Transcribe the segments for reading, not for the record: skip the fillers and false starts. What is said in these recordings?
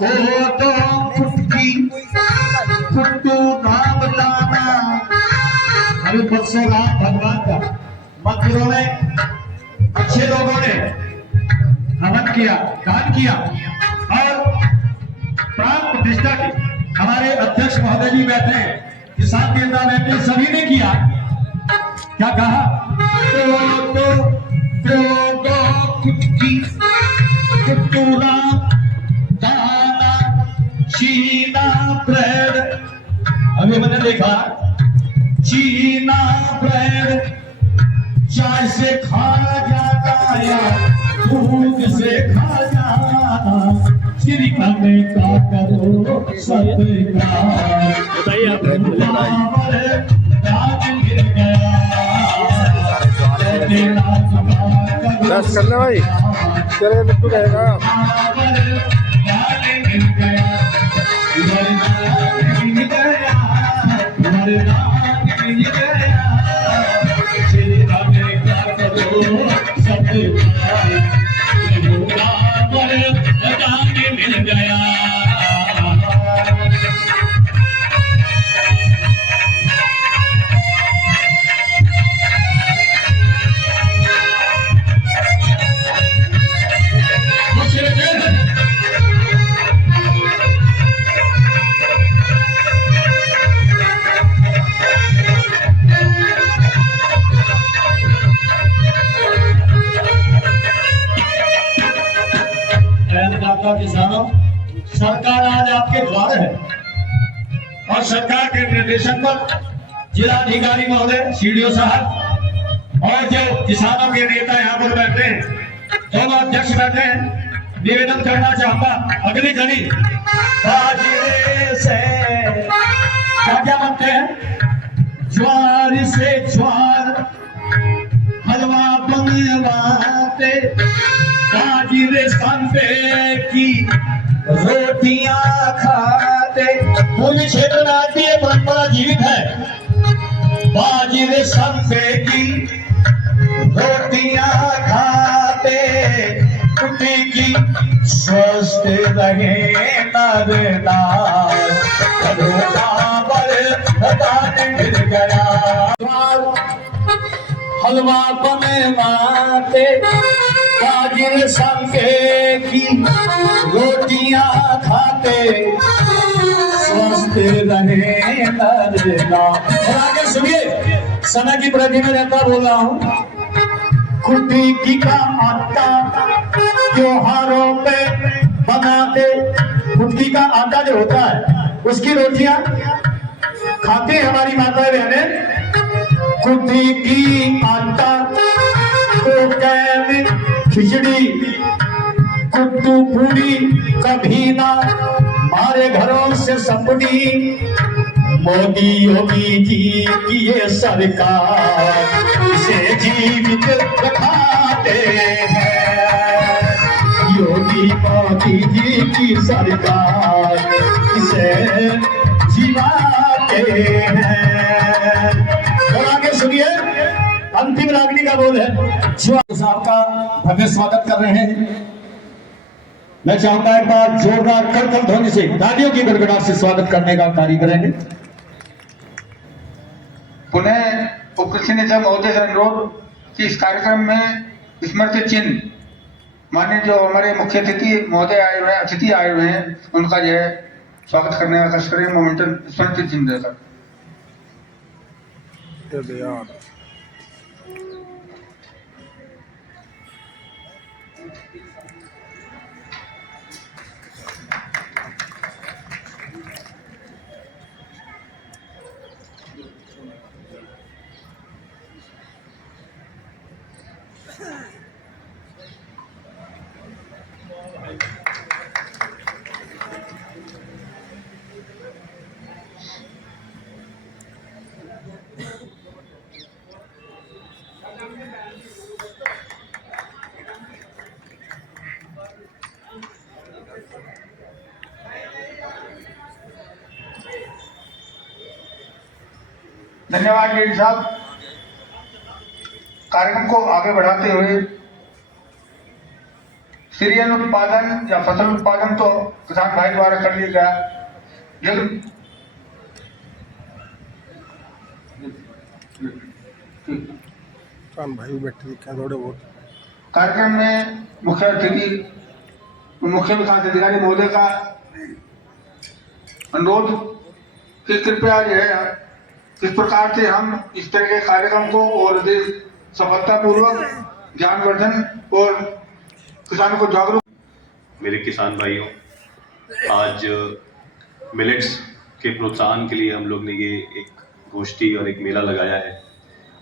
तो कुट्टू नाम बताना। अभी परशुराम भगवान का मंदिरों में अच्छे लोगों ने हवन किया, दान किया और प्राण प्रतिष्ठा की। हमारे अध्यक्ष महोदय जी बैठे हैं, किसान नेता बैठे, सभी ने किया। क्या कहा? कुट्टूरा दाना चीना ब्रेड। अभी मैंने देखा चीना ब्रेड चाय से खाया जाता या दूध से खा जाना। श्रीका में का करो सत्कार। बताइए आप। बस कर ले भाई, तेरे लड्डू रहेगा। मिल गया। किसानों, सरकार आज आपके द्वार है और सरकार के निर्देशन पर जिलाधिकारी महोदय, सीडीओ साहब और जो किसानों के नेता यहाँ पर बैठे हैं, दोनों अध्यक्ष बैठे हैं, निवेदन करना चाहूंगा अगली घड़ी बाजरे से क्या बनते हैं? ज्वार से ज्वार हलवा बनवाते, बाजरे संपे की रोटियां खाते। पूर्वी क्षेत्र में आज भी ये परंपरा जीवित है। बाजरे संपे की रोटियां खाते, कुटी की स्वस्थ रहे नर नार। मिल गया हलवा बनवाते, बाजरे संके की रोटियां खाते, स्वस्थ रहे नर नार। और आगे सुनिए, समय की प्रति में रहता बोल रहा हूं। कुटी का आटा त्योहारों पे बनाते, कुटी का आटा जो होता है उसकी रोटियां खाते हमारी माताएं बहनें। कुटी की आटा को खिचड़ी कुट्टू पूरी कभी ना हमारे घरों से सपनी। मोदी योगी जी की ये सरकार इसे जीवित रखाते हैं। योगी मोदी जी की सरकार इसे जीवाते हैं। और आगे सुनिए, अंतिम रागनी का बोल है जो साहब का भव्य स्वागत कर रहे हैं। मैं चाहूंगा एक बार जोरदार करकल ध्वनि से तालियों की गड़गड़ाहट से स्वागत करने का कार्य करेंगे। पुनः उपकृषि नेता महोदय से अनुरोध कि इस कार्यक्रम में स्मृति चिन्ह माननीय जो हमारे मुख्य अतिथि महोदय आए हुए हैं, अतिथि आए हुए हैं, उनका जो है स्वागत करने का कष्ट करेंगे। मोमेंटम स्मृति चिन्ह देकर धन्यवाद लेडी साहब। कार्यक्रम को आगे बढ़ाते हुए सीरियल उत्पादन या फसल उत्पादन तो किसान भाई द्वारा कर लिया गया, लेकिन कान भाई बैठे दिखा थोड़े बहुत। कार्यक्रम में मुख्य विकास अधिकारी महोदय का अनुरोध कि कृपया जो है किस प्रकार से हम इस तरह के कार्यक्रम को और अधिक सफलतापूर्वक ज्ञानवर्धन और किसानों को जागरूक। मेरे किसान भाइयों, आज मिलेट्स के प्रोत्साहन के लिए हम लोग ने ये एक गोष्ठी और एक मेला लगाया है।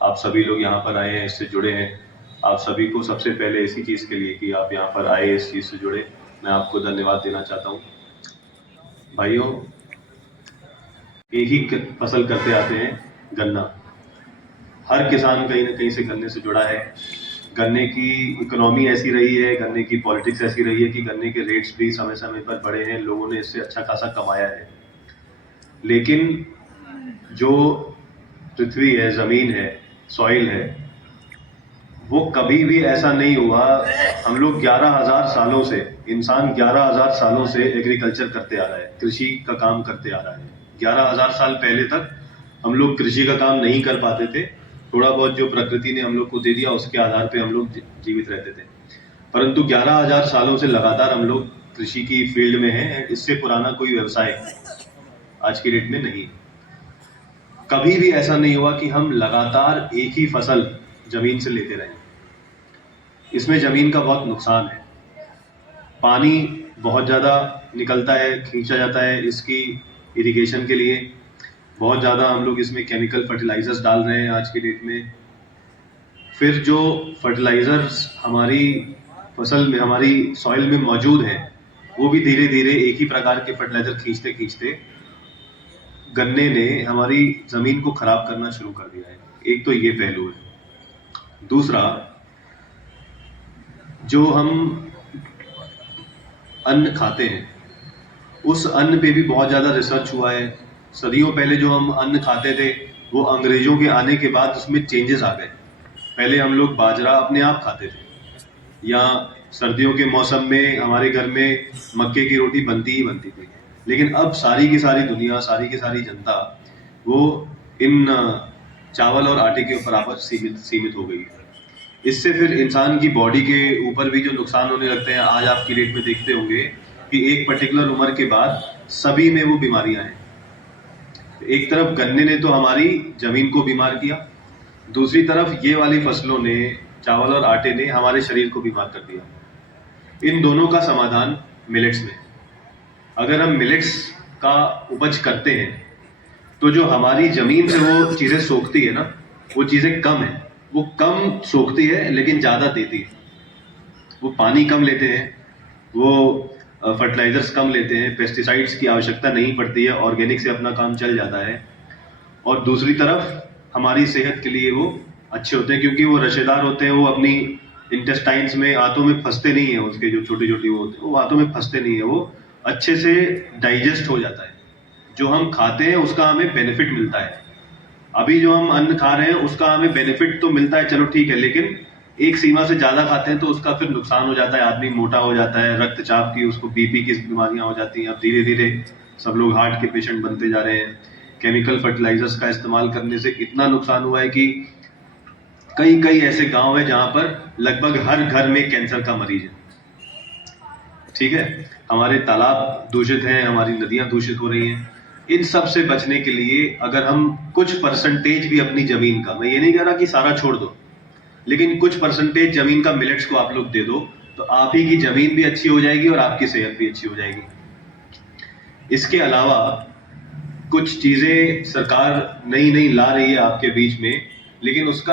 आप सभी लोग यहाँ पर आए हैं, इससे जुड़े हैं। आप सभी को सबसे पहले इसी चीज़ के लिए कि आप यहाँ पर आए, इस चीज़ से जुड़े, मैं आपको धन्यवाद देना चाहता हूँ। भाइयों, एक ही फसल करते आते हैं, गन्ना। हर किसान कहीं ना कहीं से गन्ने से जुड़ा है। गन्ने की इकोनॉमी ऐसी रही है, गन्ने की पॉलिटिक्स ऐसी रही है कि गन्ने के रेट्स भी समय समय पर बढ़े हैं, लोगों ने इससे अच्छा खासा कमाया है। लेकिन जो पृथ्वी है, ज़मीन है, सॉइल है, वो कभी भी ऐसा नहीं हुआ। हम लोग 11,000 सालों से, इंसान 11,000 सालों से एग्रीकल्चर करते आ रहा है, कृषि का काम करते आ रहा है। 11,000 साल पहले तक हम लोग कृषि का काम नहीं कर पाते थे। थोड़ा बहुत जो प्रकृति ने हम लोग को दे दिया, उसके आधार पे हम लोग जीवित रहते थे। परंतु 11,000 सालों से लगातार हम लोग कृषि की फील्ड में हैं। इससे पुराना कोई व्यवसाय आज की डेट में नहीं। कभी भी ऐसा नहीं हुआ कि हम लगातार एक ही फसल जमीन से लेते रहे। इसमें जमीन का बहुत नुकसान है। पानी बहुत ज़्यादा निकलता है, खींचा जाता है इसकी इरिगेशन के लिए। बहुत ज़्यादा हम लोग इसमें केमिकल फर्टिलाइजर्स डाल रहे हैं आज की डेट में। फिर जो फर्टिलाइजर्स हमारी फसल में, हमारी सॉइल में मौजूद हैं, वो भी धीरे धीरे एक ही प्रकार के फर्टिलाइजर खींचते खींचते गन्ने ने हमारी ज़मीन को खराब करना शुरू कर दिया है। एक तो ये पहलू है। दूसरा, जो हम अन्न खाते हैं, उस अन्न पे भी बहुत ज़्यादा रिसर्च हुआ है। सदियों पहले जो हम अन्न खाते थे, वो अंग्रेजों के आने के बाद उसमें चेंजेस आ गए। पहले हम लोग बाजरा अपने आप खाते थे, या सर्दियों के मौसम में हमारे घर में मक्के की रोटी बनती ही बनती थी। लेकिन अब सारी की सारी दुनिया, सारी की सारी जनता वो इन चावल और आटे के ऊपर आपस सीमित हो गई है। इससे फिर इंसान की बॉडी के ऊपर भी जो नुकसान होने लगते हैं। आज आपकी डेट में देखते होंगे कि एक पर्टिकुलर उम्र के बाद सभी में वो बीमारियां हैं। एक तरफ गन्ने ने तो हमारी जमीन को बीमार किया, दूसरी तरफ ये वाली फसलों ने, चावल और आटे ने, हमारे शरीर को बीमार कर दिया। इन दोनों का समाधान मिलेट्स में। अगर हम मिलेट्स का उपज करते हैं तो जो हमारी जमीन से वो चीज़ें सोखती है ना, वो चीज़ें कम है। वो कम सोखती है लेकिन ज़्यादा देती है। वो पानी कम लेते हैं, वो फर्टिलाइजर्स कम लेते हैं, पेस्टिसाइड्स की आवश्यकता नहीं पड़ती है, ऑर्गेनिक से अपना काम चल जाता है। और दूसरी तरफ हमारी सेहत के लिए वो अच्छे होते हैं, क्योंकि वो रसेदार होते हैं। वो अपनी इंटेस्टाइन्स में, आंतों में फंसते नहीं है। उसके जो छोटे छोटे वो होते हैं, वो आंतों में फंसते नहीं है। वो अच्छे से डाइजेस्ट हो जाता है। जो हम खाते हैं उसका हमें बेनिफिट मिलता है। अभी जो हम अन्न खा रहे हैं उसका हमें बेनिफिट तो मिलता है, चलो ठीक है, लेकिन एक सीमा से ज़्यादा खाते हैं तो उसका फिर नुकसान हो जाता है। आदमी मोटा हो जाता है, रक्तचाप की, उसको बीपी की बीमारियां हो जाती हैं। अब धीरे धीरे सब लोग हार्ट के पेशेंट बनते जा रहे हैं। केमिकल फर्टिलाइजर्स का इस्तेमाल करने से इतना नुकसान हुआ है कि कई कई ऐसे गांव हैं जहां पर लगभग हर घर में कैंसर का मरीज है। ठीक है, हमारे तालाब दूषित हैं, हमारी नदियां दूषित हो रही हैं। इन सब से बचने के लिए अगर हम कुछ परसेंटेज भी अपनी जमीन का, मैं ये नहीं कह रहा कि सारा छोड़ दो, लेकिन कुछ परसेंटेज जमीन का मिलेट्स को आप लोग दे दो, तो आप ही की जमीन भी अच्छी हो जाएगी और आपकी सेहत भी अच्छी हो जाएगी। इसके अलावा कुछ चीजें सरकार नई नई ला रही है आपके बीच में, लेकिन उसका